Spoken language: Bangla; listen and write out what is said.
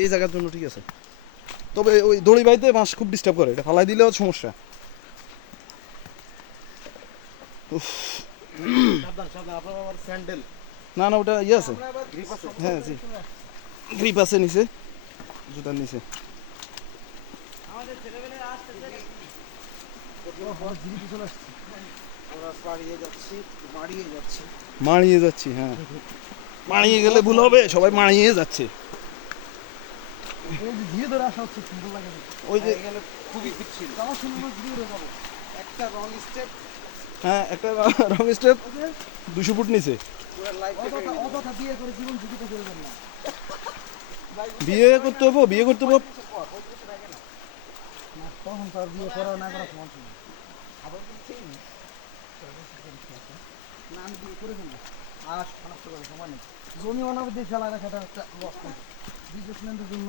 এই জায়গার জন্য ঠিক আছে। তবে ওই দড়ি বাইতে মাছ খুব ডিস্টার্ব করে, এটা ফালাই দিলেও সমস্যা। না না ওটা ইয়ে আছে, হ্যাঁ জি গ্রিপ আছে নিচে, জুতার নিচে। মাড়িয়ে যাচ্ছি, হ্যাঁ মাড়িয়ে গেলে ভুল হবে, সবাই মাড়িয়ে যাচ্ছে। ওই যে হ্যাঁ একটা রং স্টেপ 200 ফুট নিচে। বিয়ে করতে হবো, বিয়ে করতে হবো। জমি অনাবে দিয়ে ফেলা রাখাটা একটা বিজনেসম্যানদের জন্য